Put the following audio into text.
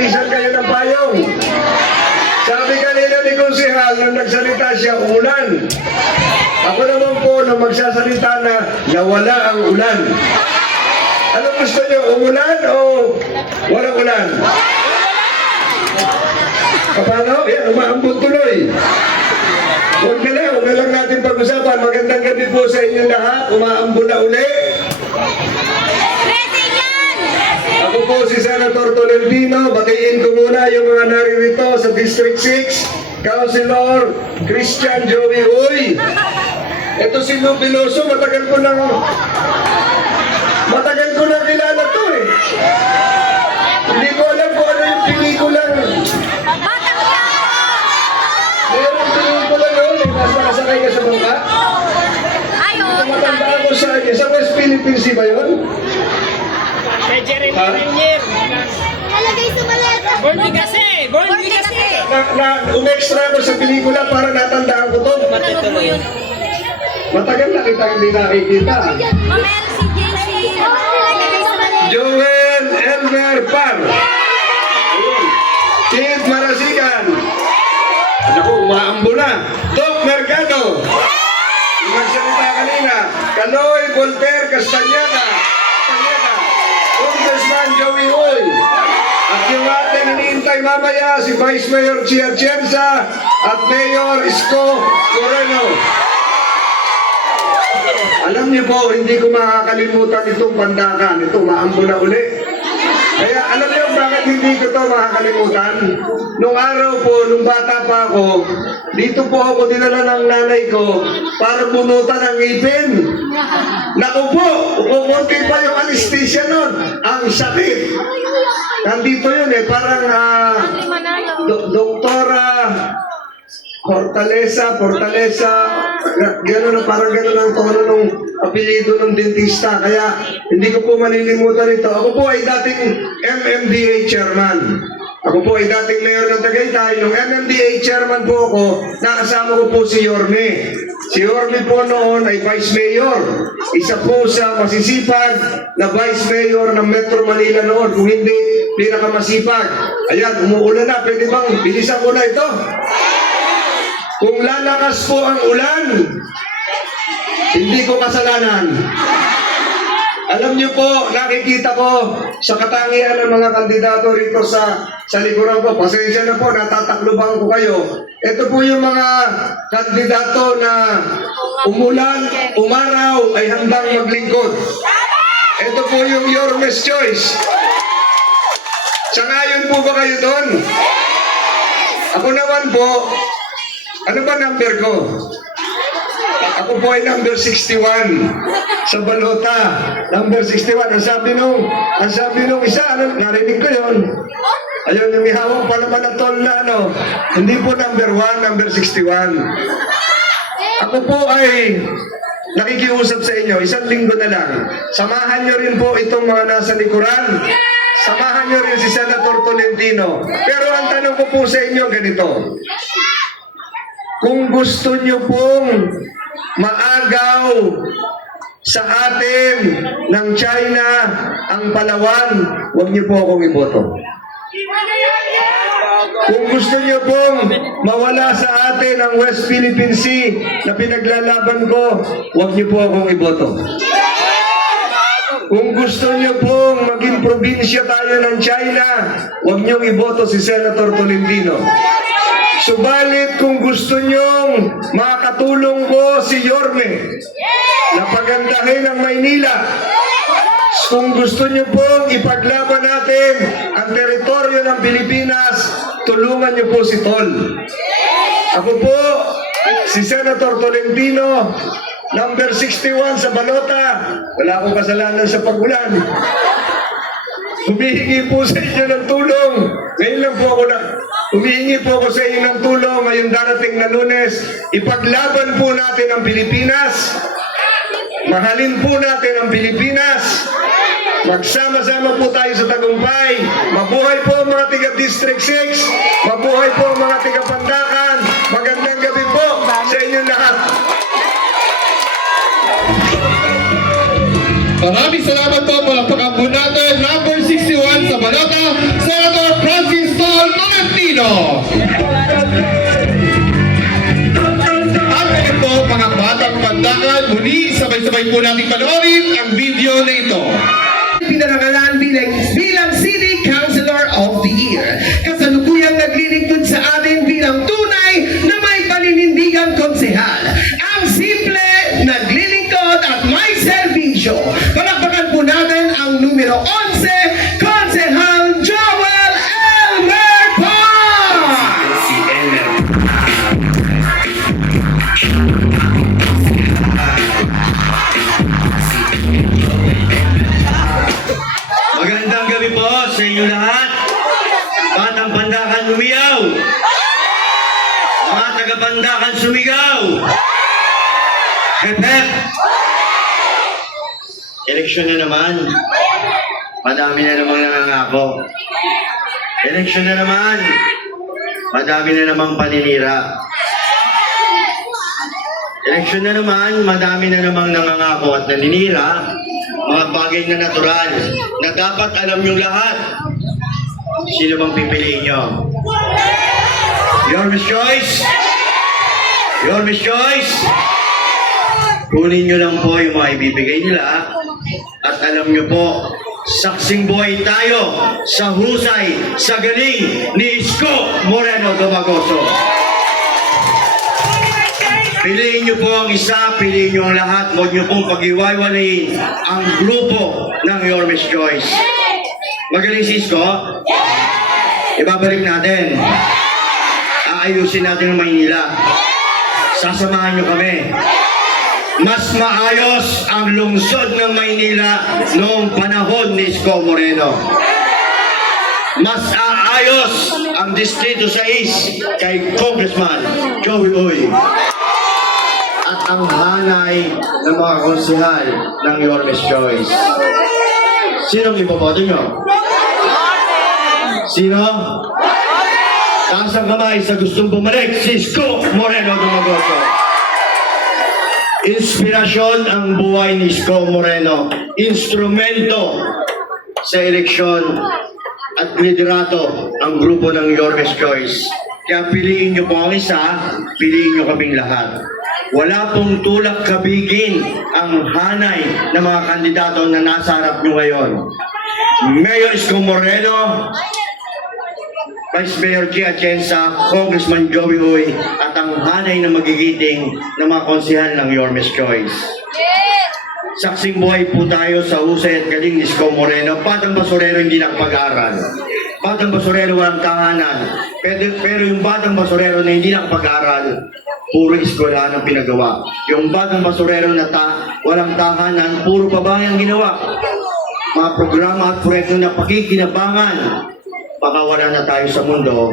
palisan kayo ng payong. Sabi kanina ni Konsehal, nung nagsalita siya, ulan. Ako naman po, nung magsasalita na, nawala ang ulan. Ano gusto niyo, umulan o walang ulan? Paano? Yan, umaambon tuloy. Huwag na lang, huwag na lang natin pag-usapan. Magandang gabi po sa inyo lahat. Umaambon na uli. Ako po si Senator Tolentino. Batiin ko muna yung mga naririto sa District 6. Councilor Christian Joey Uy. Ito si Lou Piloso. Matagal ko nang... Matagal ko nang kilala to eh. Hindi ko alam kung ano yung pelikulang... Meron pelikula noon eh. Nasa nakasakay ka sa bangka. Ay, oo, Matanda ko sa sa West Philippines ba yun? Jeremy Ha? Renier. Nalagay sa maleta. Born kasi! Born kasi! Na, na umextra ko sa pelikula para natandaan ko to. Matutuloy. Matagal na kita hindi nakikita. Mamaya si JC. Joel Elmer Par. Kid Marasigan. Naku, umaambo na. Doc Mercado. Yung nagsalita kanina. Kaloy Voltaire Castañeda. Castañeda. Congressman Joey Uy. At yung ating iniintay mamaya si Vice Mayor Chia Chienza at Mayor Isko Moreno. Alam niyo po, hindi ko makakalimutan itong pandakan. Ito, maambo na uli. Kaya alam niyo bakit hindi ko ito makakalimutan? Nung araw po, nung bata pa ako, dito po ako dinala ng nanay ko para bunutan ang ngipin. Naku po, kukunti pa yung anesthesia nun. Ang sakit. Nandito yun eh, parang ah, do- doktora Fortaleza, Fortaleza, gano'n na parang gano'n ang apelido ng dentista. Kaya hindi ko po malilimutan ito. Ako po ay dating MMDA chairman. Ako po ay dating mayor ng Tagaytay. Nung MMDA chairman po ako, nakasama ko po si Yorme. Si Yorme po noon ay vice mayor. Isa po sa masisipag na vice mayor ng Metro Manila noon. Kung hindi, pinakamasipag. Ayan, umuulan na. Pwede bang bilisan ko na ito? Kung lalakas po ang ulan, hindi ko kasalanan. Alam niyo po, nakikita ko sa katangian ng mga kandidato rito sa sa likuran ko. Pasensya na po, natatakluban ko kayo. Ito po yung mga kandidato na umulan, umaraw, ay handang maglingkod. Ito po yung your best choice. Sangayon po ba kayo doon? Ako naman po, ano ba number ko? Ako po ay number 61 sa balota. Number 61. Ang sabi nung, ang sabi nung isa, ano, narinig ko yun. Ayun, yung ihawak pa naman ang tol na ano. Hindi po number 1, number 61. Ako po ay nakikiusap sa inyo, isang linggo na lang. Samahan nyo rin po itong mga nasa likuran. Samahan nyo rin si Senator Tolentino. Pero ang tanong ko po sa inyo ganito. Kung gusto nyo pong maagaw sa atin ng China ang Palawan, huwag niyo po akong iboto. Kung gusto niyo pong mawala sa atin ang West Philippine Sea na pinaglalaban ko, huwag niyo po akong iboto. Kung gusto niyo pong maging probinsya tayo ng China, huwag niyong iboto si Senator Tolentino. Subalit kung gusto niyong makatulong ko si Yorme na pagandahin ang Maynila, kung gusto niyo pong ipaglaban natin ang teritoryo ng Pilipinas, tulungan niyo po si Tol. Ako po, si Senator Tolentino, number 61 sa Balota. Wala akong kasalanan sa pagulan. Humihingi po sa inyo ng tulong. Ngayon lang po ako na, humihingi po ako sa inyo ng tulong ngayong darating na lunes. Ipaglaban po natin ang Pilipinas. Mahalin po natin ang Pilipinas. Magsama-sama po tayo sa tagumpay. Mabuhay po ang mga tiga District 6. Mabuhay po ang mga tiga Pandakan. Magandang gabi po sa inyo lahat. Maraming salamat po. Palakpakan po. Aquino. At ito mga batang pandakan, muli sabay-sabay po natin panoorin ang video na ito. Pinarangalan bilang, bilang City sumigaw. Hep. Eleksyon na naman. Madami na namang nangangako. Eleksyon na naman. Madami na namang paninira. Eleksyon na naman, madami na namang nangangako at naninira, mga bagay na natural na dapat alam nyo lahat. Sino bang pipiliin nyo? Your Joyce? Your Miss Joyce? Kunin nyo lang po yung mga ibibigay nila at alam nyo po, saksing buhay tayo sa husay, sa galing ni Isko Moreno Domagoso. Piliin niyo po ang isa, piliin niyo ang lahat. Huwag niyo pong pag-iwaywalayin ang grupo ng Your Miss Choice. Magaling si Isko? Ibabalik natin. Aayusin natin ang Maynila. Sasamahan niyo kami. Mas maayos ang lungsod ng Maynila noong panahon ni Isko Moreno. Mas aayos ang Distrito 6 kay Congressman Joey Uy at ang hanay ng mga konsehal ng Your Miss Choice. Sinong iboboto nyo? Sino? Taas ang kamay sa gustong bumalik, si Isko Moreno Dumagoso. Inspirasyon ang buhay ni Isko Moreno. Instrumento sa eleksyon at liderato ang grupo ng Your Miss Choice. Kaya piliin nyo po ang isa, piliin nyo kaming lahat. Wala pong tulak kabigin ang hanay ng mga kandidato na nasa harap nyo ngayon. Mayor Isko Moreno, Vice Mayor Gia Atienza, Congressman Joey Uy, at ang hanay na magigiting ng mga konsehal ng Your Miss Choice. Saksing buhay po tayo sa husay at galing ni Isko Moreno. Batang basurero hindi lang pag-aaral. Batang basurero walang tahanan. Pero, pero yung batang basurero na hindi lang pag-aaral, puro eskwelahan ang pinagawa. Yung batang basurero na ta, walang tahanan, puro pabayang ginawa. Mga programa at proyekto na pakikinabangan baka wala na tayo sa mundo,